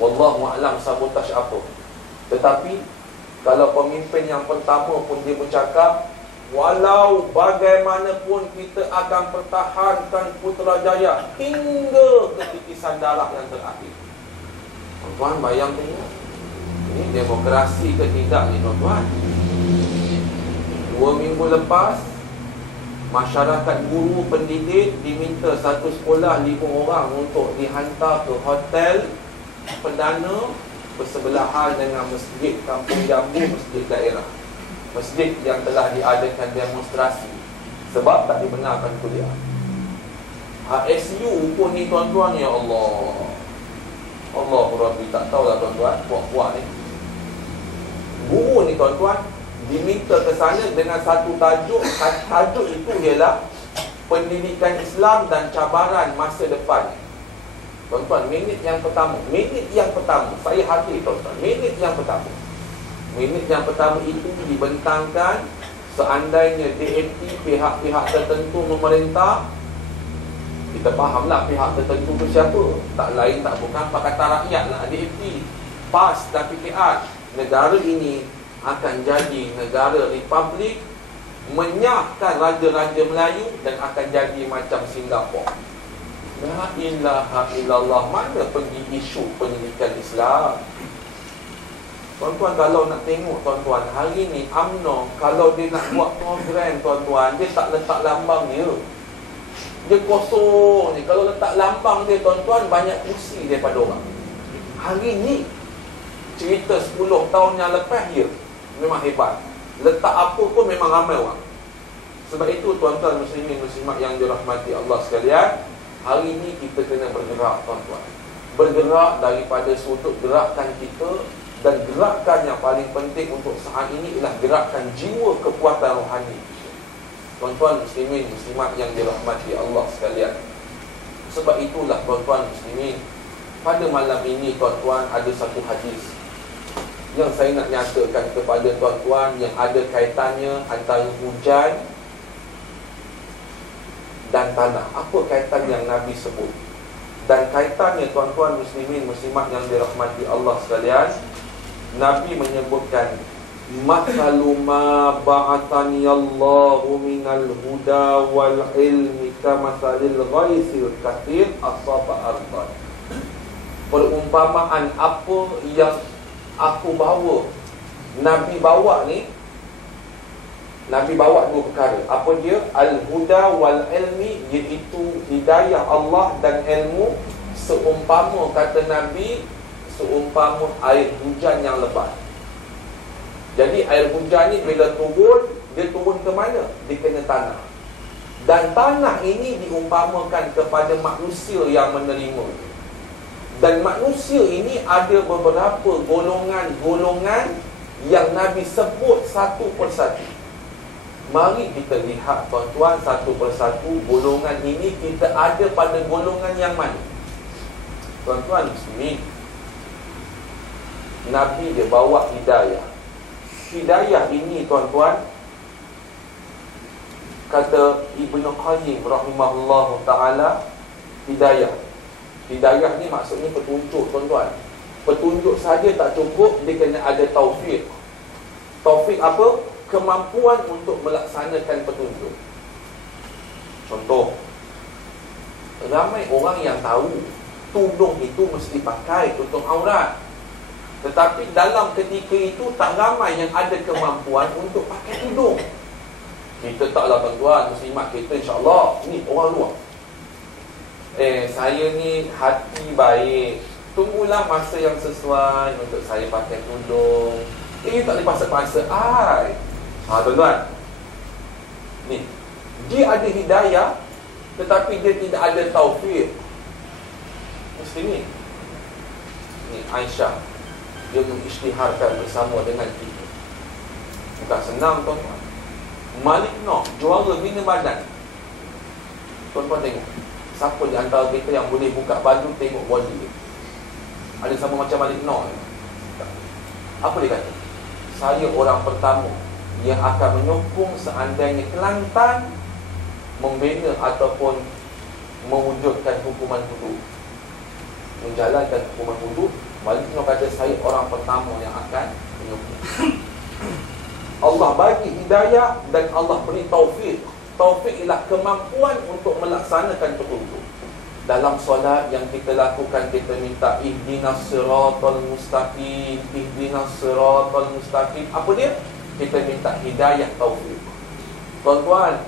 Wallahu a'lam sabotaj apa. Tetapi kalau pemimpin yang pertama pun dia bercakap, walau bagaimanapun kita akan pertahankan Putrajaya hingga ke titisan darah yang terakhir. Tuan-tuan bayang tengok, ini demokrasi ke tidak ni tuan-tuan? 2 minggu lepas, masyarakat guru pendidik diminta satu sekolah 5 orang untuk dihantar ke hotel perdana bersebelahan dengan masjid Kampung Jambu, masjid daerah, masjid yang telah diadakan demonstrasi sebab tak dibenarkan kuliah. HSU pun ni tuan-tuan, ya Allah, Allah Rabbi, tak tahulah tuan-tuan, puak-puak ni guru ni tuan-tuan diminta ke sana dengan satu tajuk. Tajuk itu ialah pendidikan Islam dan cabaran masa depan. Tuan-tuan, minit yang pertama saya hati tuan-tuan, minit yang pertama itu dibentangkan seandainya DAP pihak-pihak tertentu memerintah. Kita fahamlah pihak tertentu itu siapa, tak lain tak bukan Pakatan Rakyat lah, DAP, PAS dan PKR. Negara ini akan jadi negara republik, menyahkan raja-raja Melayu dan akan jadi macam Singapura. La ilaha illallah. Mana pergi isu pendidikan Islam? Tuan-tuan, kalau nak tengok tuan-tuan, hari ni UMNO kalau dia nak buat program tuan-tuan, dia tak letak lambang dia. Dia kosong ni. Kalau letak lambang dia tuan-tuan, banyak kursi daripada orang. Hari ni cerita 10 tahun yang lepas dia memang hebat. Letak apa pun memang ramai orang. Sebab itu tuan-tuan muslimin muslimat yang dirahmati Allah sekalian, hari ini kita kena bergerak tuan-tuan. Bergerak daripada sudut gerakan kita. Dan gerakan yang paling penting untuk saat ini ialah gerakan jiwa kekuatan rohani. Tuan-tuan muslimin muslimat yang dirahmati Allah sekalian, sebab itulah tuan-tuan muslimin, pada malam ini tuan-tuan ada satu hadis yang saya nak nyatakan kepada tuan-tuan yang ada kaitannya antara hujan dan tanah. Apa kaitan yang Nabi sebut? Dan kaitannya tuan-tuan muslimin muslimat yang dirahmati Allah sekalian, Nabi menyebutkan, mathalu ma ba'athani Allahu minal huda wal ilmi kamathalil ghaisil kathir asaba ardan. Perumpamaan apa yang aku bawa, Nabi bawa ni, Nabi bawa 2 perkara. Apa dia? Al-huda wal ilmi, iaitu hidayah Allah dan ilmu. Seumpama, kata Nabi, seumpama air hujan yang lebat. Jadi air hujan ni bila turun, dia turun ke mana? Dia kena tanah. Dan tanah ini diumpamakan kepada manusia yang menerima. Dan manusia ini ada beberapa golongan-golongan yang Nabi sebut satu persatu. Mari kita lihat tuan-tuan satu persatu golongan ini, kita ada pada golongan yang mana? Tuan-tuan muslimin, Nabi dia bawa hidayah. Hidayah ini tuan-tuan, kata Ibnu Qayyim rahimahullah ta'ala, hidayah ni maksudnya petunjuk tuan-tuan. Petunjuk saja tak cukup, dia kena ada taufik. Taufik apa? Kemampuan untuk melaksanakan petunjuk. Contoh, ramai orang yang tahu tudung itu mesti pakai tutup aurat, tetapi dalam ketika itu tak ramai yang ada kemampuan untuk pakai tudung. Kita taklah tuan-tuan muslimat, kita insya-Allah ni orang luar. Saya ni hati baik, tunggulah masa yang sesuai untuk saya pakai tudung. Tak boleh paksa-paksa. Tuan-tuan, ni dia ada hidayah, tetapi dia tidak ada taufik. Muslimin ni Aisyah, dia mengisytiharkan bersama dengan kita. Bukan senang tuan-tuan. Malik Noh, juara bina badan. Tuan-tuan tengok, siapa di antara kita yang boleh buka baju tengok body dia? Ada sama macam Malik Noh? Apa dia kata? Saya orang pertama yang akan menyokong seandainya Kelantan membina ataupun mewujudkan hukuman hudud, menjalankan hukuman hudud Malik Nur kata, saya orang pertama yang akan menyokong. Allah bagi hidayah dan Allah beri taufik. Taufik ialah kemampuan untuk melaksanakan petunjuk. Dalam solat yang kita lakukan, kita minta ihdinas siratal mustaqim, ihdinas siratal mustaqim. Apa dia? Kita minta hidayah taufik. Tuan-tuan,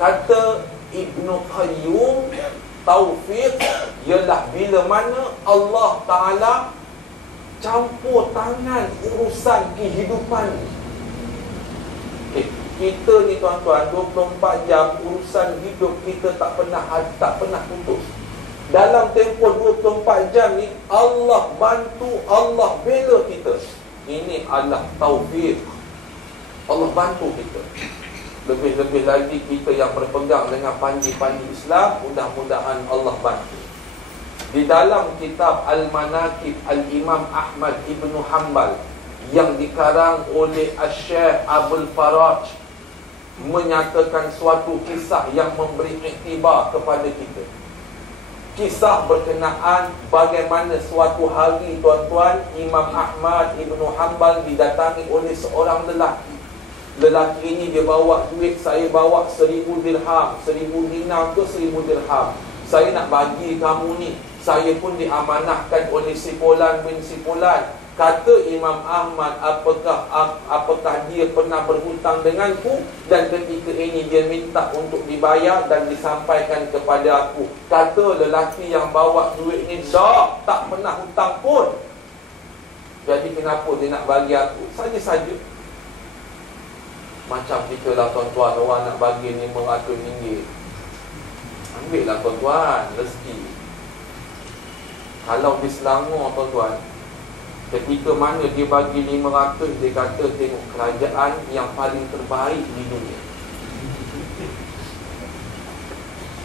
kata Ibnu Qayyum, taufik ialah bila mana Allah Ta'ala campur tangan urusan kehidupan. Kita ni tuan-tuan, 24 jam urusan hidup kita tak pernah putus. Dalam tempoh 24 jam ni, Allah bantu, Allah bela kita. Ini adalah taufik. Allah bantu kita. Lebih-lebih lagi kita yang berpegang dengan panji-panji Islam, mudah-mudahan Allah bantu. Di dalam kitab Al-Manaqib Al-Imam Ahmad Ibn Hanbal yang dikarang oleh Asy-Syaikh Abdul Faraj, menyatakan suatu kisah yang memberi iktibar kepada kita. Kisah berkenaan bagaimana suatu hari, tuan-tuan, Imam Ahmad Ibn Hanbal didatangi oleh seorang lelaki. Lelaki ini dia bawa duit, saya bawa 1000 dirham, 1000 dinar ke 1000 dirham. Saya nak bagi kamu ni. Saya pun diamanahkan oleh si fulan bin si fulan. Kata Imam Ahmad, apakah dia pernah berhutang denganku? Dan ketika ini dia minta untuk dibayar dan disampaikan kepada aku. Kata lelaki yang bawa duit ni, tak pernah hutang pun. Jadi kenapa dia nak bagi aku? Saja-saja. Macam kita lah tuan-tuan, orang nak bagi RM500. Ambil lah tuan-tuan, rezeki. Kalau di Selangor tuan-tuan, ketika mana dia bagi 500, dia kata tengok kerajaan yang paling terbaik di dunia.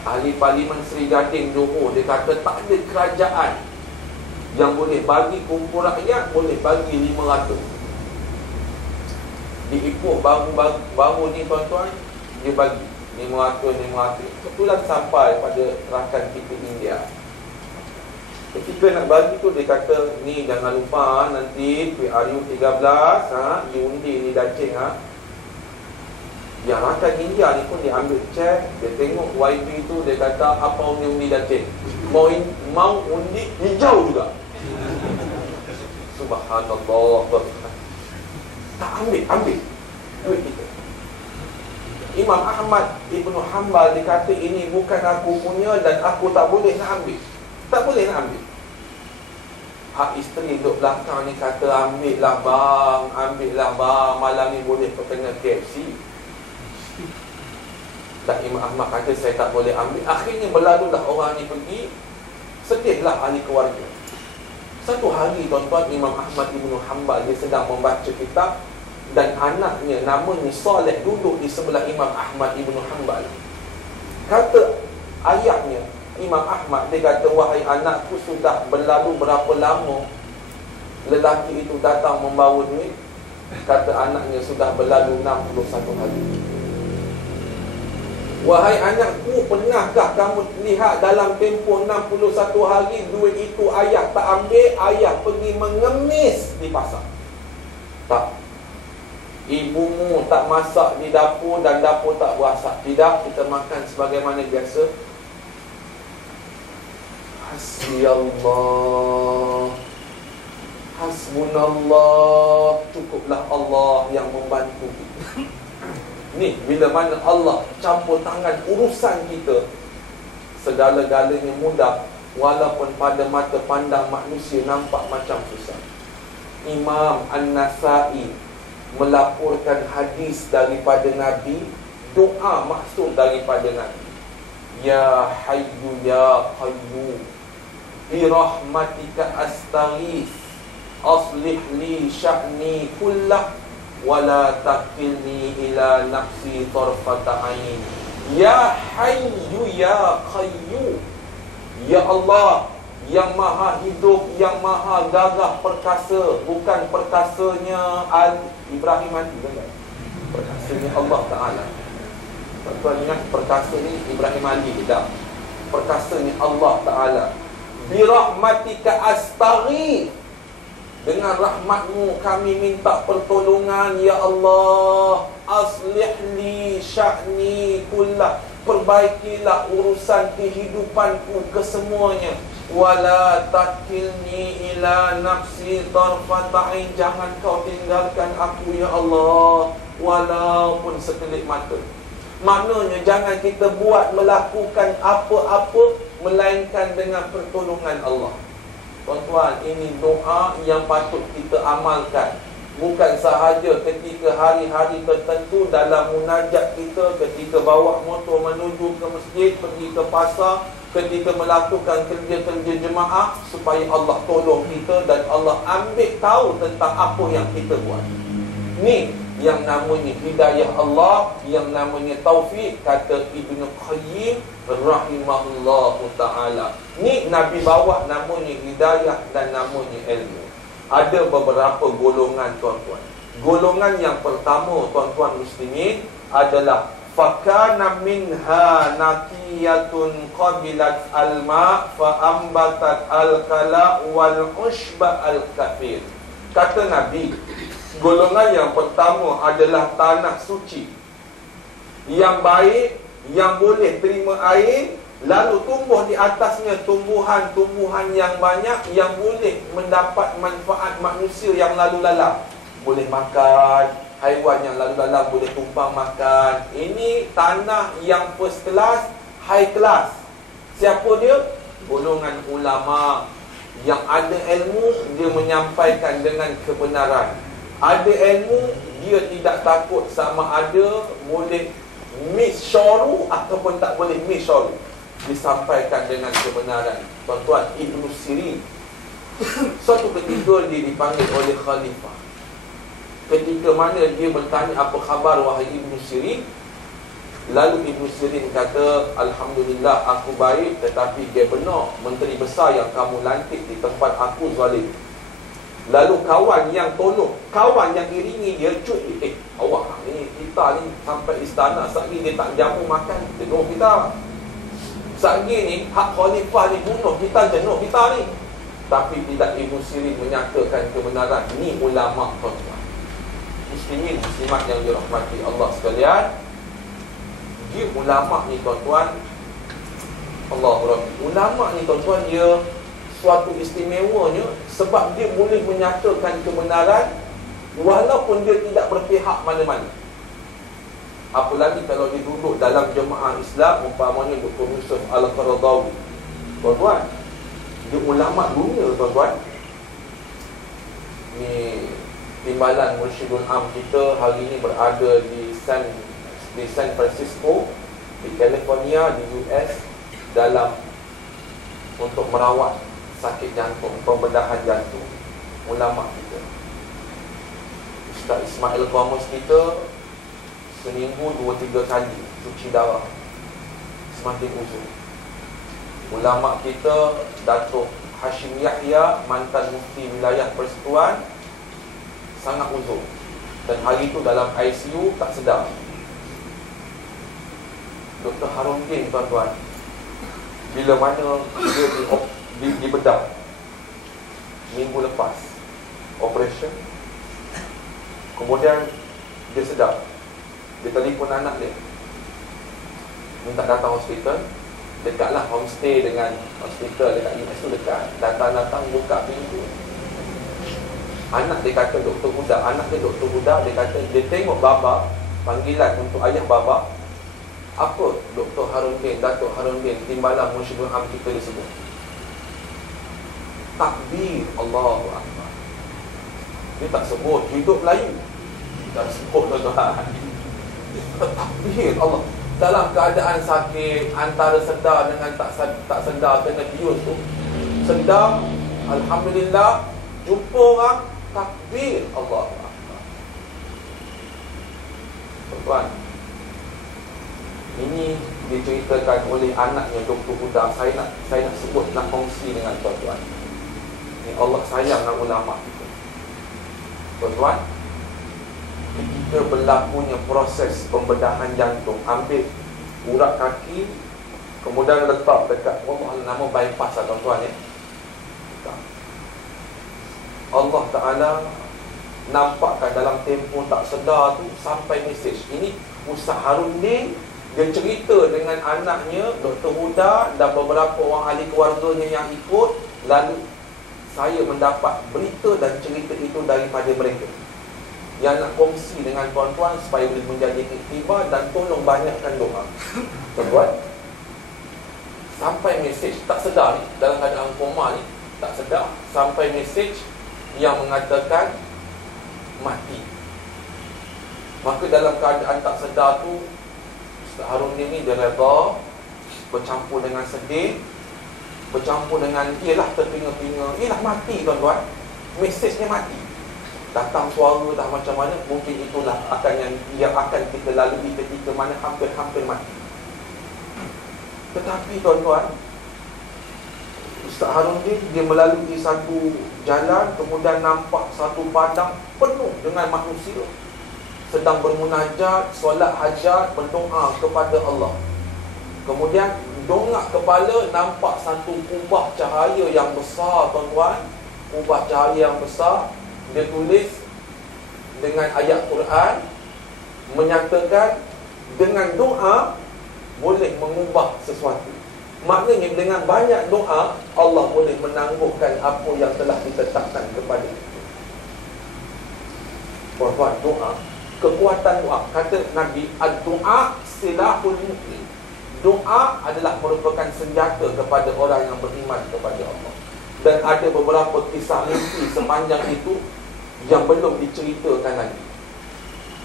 Ahli Parlimen Seri Gading Johor, dia kata tak ada kerajaan yang boleh bagi kumpul rakyat, boleh bagi 500. Di Ipoh baru ni tuan-tuan, dia bagi 500. Kebetulan sampai pada rakan kita India. Ketika nak bagi tu, dia kata, ni jangan lupa nanti PRU13 diundi ni dacing Yang rakan India ni pun dia ambil cek, dia tengok YB tu, dia kata apa undi dacing, mau undi hijau juga. Subhanallah. Tak ambil duit kita. Imam Ahmad Ibn Hanbal dia kata, ini bukan aku punya dan aku tak boleh nak ambil. Tak boleh nak ambil. Hak isteri duduk belakang ni kata, ambillah bang, malam ni boleh kena KFC. Dan Imam Ahmad kata, saya tak boleh ambil. Akhirnya berlalulah orang ni pergi. Sedihlah ahli keluarga. Satu hari tuan-tuan, Imam Ahmad Ibn Hanbal dia sedang membaca kitab, dan anaknya namanya Saleh duduk di sebelah Imam Ahmad Ibn Hanbal. Kata ayahnya Imam Ahmad, dia kata, wahai anakku, sudah berlalu berapa lama lelaki itu datang membawa duit? Kata anaknya, sudah berlalu 61 hari. Wahai anakku, pernahkah kamu lihat dalam tempoh 61 hari duit itu ayah tak ambil, ayah pergi mengemis di pasar? Tak. Ibumu tak masak di dapur dan dapur tak berasak? Tidak, kita makan sebagaimana biasa. Hasbi Allah, hasbunallah, cukuplah Allah yang membantu kita. Ni bila mana Allah campur tangan urusan kita, segala-galanya mudah, walaupun pada mata pandang manusia nampak macam susah. Imam An-Nasai melaporkan hadis daripada Nabi, doa maksud daripada Nabi. Ya Hayyu Ya Qayyum, bi rahmatika astaghis, aslih li sya'ni kullah, wa la takilni ila nafsi tarfata ain. Ya Hayyu Ya Qayyum, ya Allah yang maha hidup, yang maha gagah perkasa. Bukan perkasanya Ibrahim Ali, bukan? Perkasanya Allah Ta'ala. Tuan-tuan ingat, perkasa ni Ibrahim Ali, tidak. Perkasanya Allah Ta'ala. Birahmatika astaghi, dengan rahmat-Mu kami minta pertolongan, ya Allah. Aslih li sya'ni kullah, perbaikilah urusan kehidupanku kesemuanya. Wala takilni ila nafsi tarfata'in, jangan kau tinggalkan aku ya Allah walaupun sekelip mata. Maknanya jangan kita buat melakukan apa-apa melainkan dengan pertolongan Allah. Tuan-tuan, ini doa yang patut kita amalkan. Bukan sahaja ketika hari-hari tertentu dalam munajat kita, ketika bawa motor menuju ke masjid, pergi ke pasar, ketika melakukan kerja-kerja jemaah, supaya Allah tolong kita dan Allah ambil tahu tentang apa yang kita buat. Ni yang namanya hidayah Allah, yang namanya taufik, kata Ibnu Qayyim rahimahullahu ta'ala. Ni Nabi bawa namanya hidayah dan namanya ilmu. Ada beberapa golongan, tuan-tuan. Golongan yang pertama, tuan-tuan muslimin, adalah fakana minha nakiyatun qabilat al-ma' fa'ambatat al-kala' wal-ushba al-kafir. Kata Nabi, golongan yang pertama adalah tanah suci yang baik, yang boleh terima air, lalu tumbuh di atasnya tumbuhan-tumbuhan yang banyak, yang boleh mendapat manfaat manusia yang lalu lalang. Boleh makan, haiwan yang lalu lalang boleh tumpang makan. Ini tanah yang first class, high class. Siapa dia? Golongan ulama yang ada ilmu, dia menyampaikan dengan kebenaran. Ada ilmu, dia tidak takut sama ada boleh miss syuru ataupun tak boleh miss syuru. Disampaikan dengan kebenaran. Tuan-tuan, Ibnu Sirin suatu ketika dia dipanggil oleh khalifah. Ketika mana dia bertanya, apa khabar wahai Ibnu Sirin? Lalu Ibnu Sirin kata, alhamdulillah aku baik, tetapi dia benar menteri besar yang kamu lantik di tempat aku zalim. Lalu kawan yang tolong, kawan yang iringi dia cuit, awak ni, kita ni sampai istana satgi dia tak jamu makan, jenuh kita. Satgi ni hak khalifah ni bunuh kita, jenuh kita ni. Tapi tidak, Ibnu Sirin menyatakan kebenaran. Ini ulama, tuan-tuan muslimin muslimat yang dirahmati Allah sekalian. Dia ulama ni, tuan-tuan, Allahu Rabbi, ulama ni, tuan-tuan, dia suatu istimewanya sebab dia boleh menyatakan kebenaran walaupun dia tidak berpihak mana-mana. Apalagi kalau dia duduk dalam jemaah Islam, umpamanya Dr. Yusuf Al-Qaradawi, tuan-tuan, dia ulama dunia, tuan-tuan. Ni timbalan Mursyidul Am kita hari ini berada di San Francisco, di California, di US, dalam untuk merawat sakit jantung, pembedahan jantung. Ulama kita, Ustaz Ismail Qamus kita, seminggu 2-3 kali cuci darah, semakin uzur. Ulama kita, Datuk Hashim Yahya, mantan mufti wilayah Persekutuan, sangat uzur. Dan hari itu dalam ICU tak sedar. Dr. Harundin, tuan-tuan, bila mana dia dibedah minggu lepas operation, kemudian dia sedar, dia telefon anak dia, minta datang hospital. Dekatlah homestay dengan hospital dekat US tu dekat. Datang-datang buka pintu, anak dia kata Dr. Huda, anak dia Dr. Huda, dia kata dia tengok baba, panggilan untuk ayah baba. Apa? Dr. Harundin, Datuk Harundin, timbalan Mursyidul Am kita disebut. Takbir, Allahu Akbar. Dia tak sebut hidup Melayu, tak sebut tuan-tuan. Takbir Allah. Dalam keadaan sakit, antara sedar dengan tak sedar, kena bius tu, sedar, alhamdulillah, jumpa orang, takbir, Allahu Akbar. Tuan-tuan, ini diceritakan oleh anaknya Dr. Huda. Saya nak sebut, nak kongsi dengan tuan-tuan. Ini Allah sayang dengan ulama kita. Tuan-tuan, ketika berlakunya proses pembedahan jantung, ambil urat kaki, kemudian letak dekat, Allah, nama bypass lah, tuan-tuan ya. Allah Ta'ala nampakkan dalam tempoh tak sedar tu sampai mesej. Ini Ustaz Harundin, dia cerita dengan anaknya Dr. Huda dan beberapa orang ahli keluarganya yang ikut. Lalu saya mendapat berita dan cerita itu daripada mereka, yang nak kongsi dengan tuan-tuan supaya boleh menjadi iktibar, dan tolong banyakkan doa. Tuan-tuan, sampai mesej tak sedar ni, dalam keadaan koma ni, tak sedar, sampai mesej yang mengatakan mati. Maka dalam keadaan tak sedar tu, Ustaz Harundin ni dia reda, bercampur dengan sedih, bercampur dengan ialah terpinga-pinga, ialah mati tuan-tuan, mesejnya mati. Datang suara dah macam mana, mungkin itulah akan yang akan kita lalui ketika mana hampir-hampir mati. Tetapi tuan-tuan, Ustaz Harundin dia melalui satu jalan, kemudian nampak satu padang penuh dengan manusia sedang bermunajat, solat hajat, berdoa kepada Allah. Kemudian dongak kepala, nampak satu kubah cahaya yang besar tuan-tuan, kubah cahaya yang besar. Dia tulis dengan ayat Quran, menyatakan dengan doa boleh mengubah sesuatu. Maknanya dengan banyak doa, Allah boleh menangguhkan apa yang telah ditetapkan kepada kita. Tuan-tuan, doa, kekuatan doa. Kata Nabi, ad-doa silahul mu'min. Doa adalah merupakan senjata kepada orang yang beriman kepada Allah. Dan ada beberapa kisah mimpi sepanjang itu yang belum diceritakan lagi.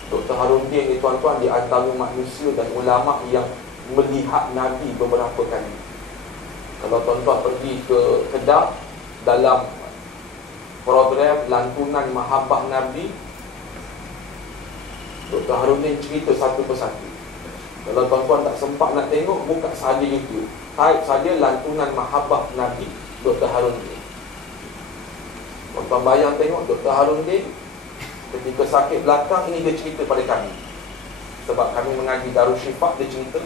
Dr. Harundin ni tuan-tuan di antara manusia dan ulama yang melihat Nabi beberapa kali. Kalau tuan-tuan pergi ke Kedah dalam program lantunan Mahabbah Nabi, Dr. Harundin cerita satu persatu. Kalau tuan-tuan tak sempat nak tengok, buka sahaja YouTube, type saja lantunan Mahabbah Nabi Dr. Harundin. Tuan-tuan bayang tengok Dr. Harundin ketika sakit belakang, ini dia cerita pada kami. Sebab kami mengaji Darul Syifa, dia cerita.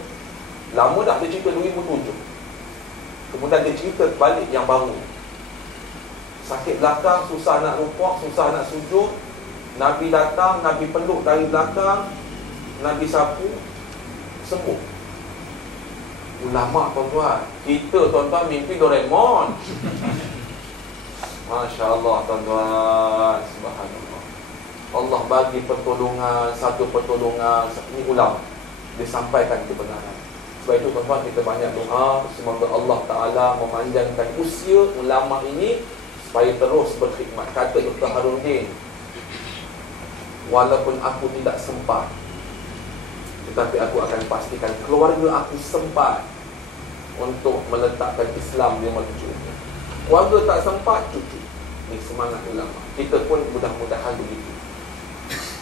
Lama dah dia cerita 2007. Kemudian dia cerita balik yang baru. Sakit belakang, susah nak rukuk, susah nak sujud. Nabi datang, Nabi peluk dari belakang, Nabi sapu, sembuh. Ulama tuan-tuan, kita tuan-tuan mimpi Doraemon. Masya Allah tuan-tuan, subhanallah. Allah bagi pertolongan, satu pertolongan. Ini ulama, dia sampaikan kebenaran. Sebab itu tuan-tuan, kita banyak doa, semoga Allah Ta'ala memanjangkan usia ulama ini supaya terus berkhidmat. Kata Dr. Harundin, walaupun aku tidak sempat, tetapi aku akan pastikan keluarga aku sempat untuk meletakkan Islam di majunya. Keluarga tak sempat, cucu. Ini semangat ulama. Kita pun mudah-mudahan begitu.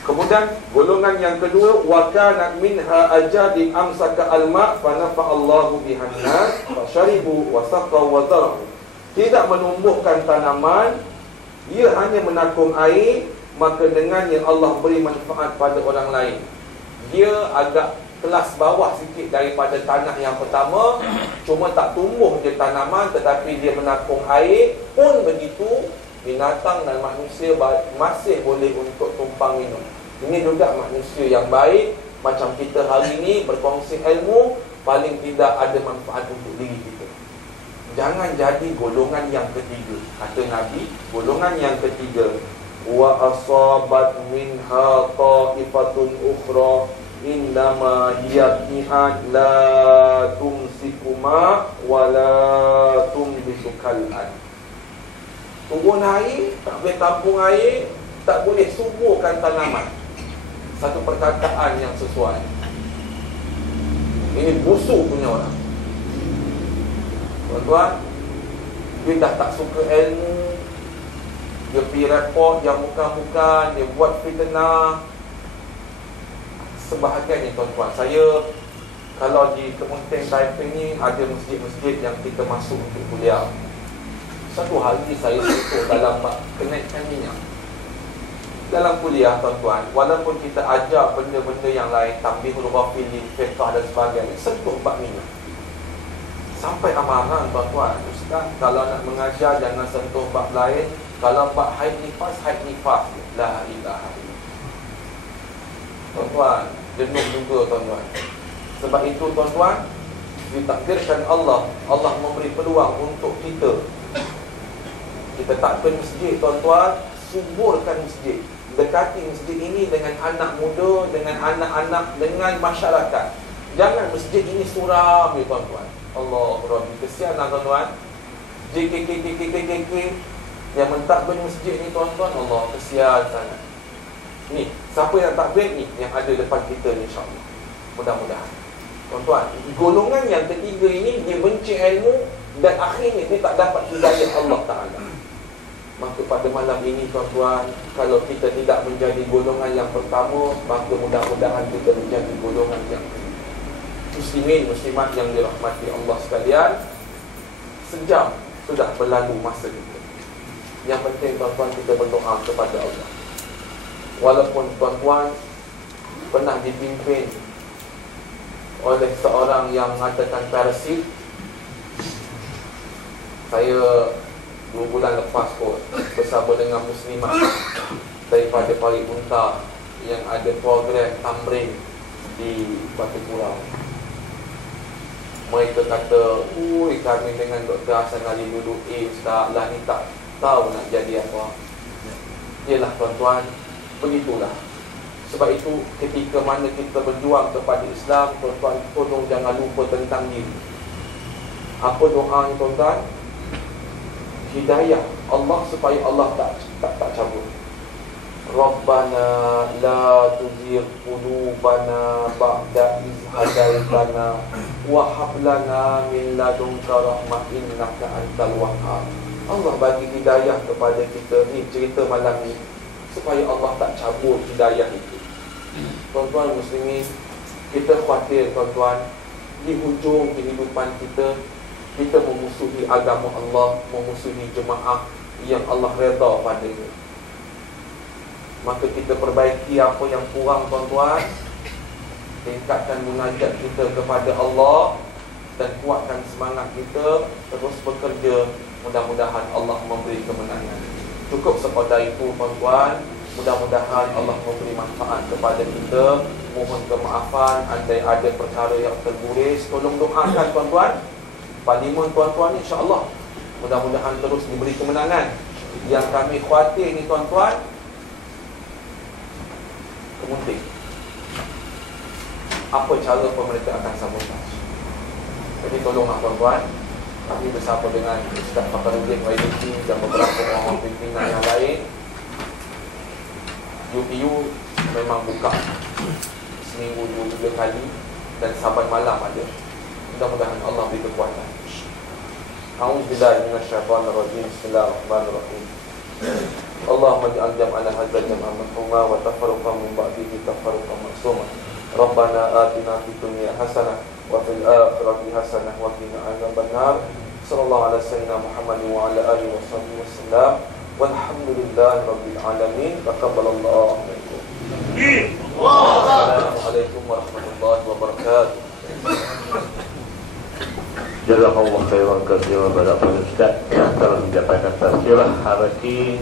Kemudian golongan yang kedua, wa kanat minha ajadi amsaka alma fa nafa'allahu bihan nas fa syaribu wa saqaw wa zara'u. Tidak menumbuhkan tanaman, ia hanya menakung air, maka dengannya Allah beri manfaat pada orang lain. Dia agak kelas bawah sikit daripada tanah yang pertama, cuma tak tumbuh je tanaman, tetapi dia menakung air. Pun begitu, binatang dan manusia masih boleh untuk tumpang minum. Ini juga manusia yang baik. Macam kita hari ini berkongsi ilmu, paling tidak ada manfaat untuk diri kita. Jangan jadi golongan yang ketiga. Kata Nabi, golongan yang ketiga, wa asabat minha ta'ifatun ukhra innama hiya ti'ad la tumsikuma wa la tumbisukal'an. Turun air, tak boleh tampung air, tak boleh suburkan tanaman. Satu perkataan yang sesuai. Ini busuk punya orang. Tuan-tuan, dia dah tak suka ilmu, dia pergi report yang bukan-bukan, dia buat fitnah. Sebahagian ni tuan-tuan, saya kalau di Kementerian Taipei ni ada masjid-masjid yang kita masuk untuk kuliah. Satu hari saya sentuh dalam kenaikan minyak. Dalam kuliah tuan-tuan, walaupun kita ajar benda-benda yang lain, tambihul ghafili, fiqh dan sebagainya, sentuh bab minyak. Sampai amaran tuan-tuan, ustaz kalau nak mengajar jangan sentuh bab lain, Kalau bab haid nifas, la ilaha illallah. Tuan-tuan, jenuh juga tuan-tuan. Sebab itu tuan-tuan, ditakdirkan Allah memberi peluang untuk kita takkan masjid tuan-tuan, suburkan masjid, dekati masjid ini dengan anak muda, dengan anak-anak, dengan masyarakat. Jangan masjid ini suram ya tuan-tuan. Allah Rabbi, kesianlah tuan-tuan. JKK yang mentadbir masjid ni tuan-tuan, Allah kesian sangat. Ni, siapa yang takbir ni? Yang ada depan kita ni, insya-Allah. Mudah-mudahan tuan-tuan, golongan yang ketiga ini, dia benci ilmu dan akhirnya dia tak dapat hidayah Allah Ta'ala. Maka pada malam ini tuan-tuan, kalau kita tidak menjadi golongan yang pertama, maka mudah-mudahan kita menjadi golongan yang kedua. Muslimin, muslimat yang dirahmati Allah sekalian, sejam sudah berlalu masa kita. Yang penting tuan-tuan, kita berdoa kepada Allah. Walaupun tuan-tuan pernah dipimpin oleh seorang yang mengatakan parasit. Saya 2 bulan lepas kot bersama dengan muslimat daripada Parit Muntah yang ada program tamrin di Batu Purau. Mereka kata, ui, kami dengan Dr. Hasan Ali duduk, Ustaz lah ni tak tahu nak jadi apa. Yelah tuan-tuan, begitulah. Sebab itu ketika mana kita berjuang kepada Islam, tuan-tuan, tolong jangan lupa tentang diri. Apa doa ni tuan-tuan? Hidayah Allah supaya Allah tak cabut. Rabbana la tuzigh qulubana ba'da idh hadaitana wa hab lana min ladunka rahmah innaka antal wahhab. Allah bagi hidayah kepada kita. Ni cerita malam ni supaya Allah tak cabut hidayah itu. Tuan-tuan muslimin, kita khawatir tuan-tuan, di hujung kehidupan kita memusuhi agama Allah, memusuhi jemaah yang Allah redha padanya. Maka kita perbaiki apa yang kurang tuan-tuan, tingkatkan munajat kita kepada Allah dan kuatkan semangat kita terus bekerja. Mudah-mudahan Allah memberi kemenangan. Cukup sekadar itu tuan-tuan. Mudah-mudahan Allah memberi manfaat kepada kita. Mohon kemaafan andai ada perkara yang terguris. Tolong doakan tuan-tuan. Parlimen tuan-tuan, insya-Allah mudah-mudahan terus diberi kemenangan. Yang kami khawatir ni tuan-tuan, kemudian apa cara pemerintah akan sabotaj. Jadi tolonglah tuan-tuan, kami bersama dengan Ustaz Fakhruddin YDP dan beberapa orang pimpinan yang lain. UPU memang buka seminggu 2-3 kali dan Sabat malam ada. Mudah-mudahan Allah beri kekuatan. A'udzubillahi minasyaitonirrajim. Bismillahirrahmanirrahim. Allahumma ij'al jam'ana hadzal jam'an marhuma wa tafarruqa min ba'dihi tafarruqan ma'suma. Rabbana atina fid dunya hasanah wa fil akhirati hasanah wa qina adzabannar. Sallallahu ala sayyidina Muhammadin wa ala alihi washabbihi wasallam. Walhamdulillahi rabbil alamin. Taqabbalallahu minkum. Assalamualaikum warahmatullahi wabarakatuh. Jazakallah khairan katsiran kepada Pak Ustaz yang telah menyampaikan tafsirah haraki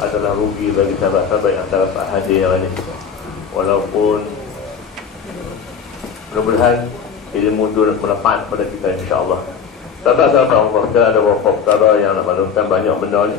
adalah rugi bagi sahabat-sahabat yang telah hadir hari ini. Walaupun mudah-mudahan ilmu itu bermanfaat kepada kita insya-Allah. Sahabat-sahabat Allah, kita ada wakaf yang nak maklumkan banyak benda ni.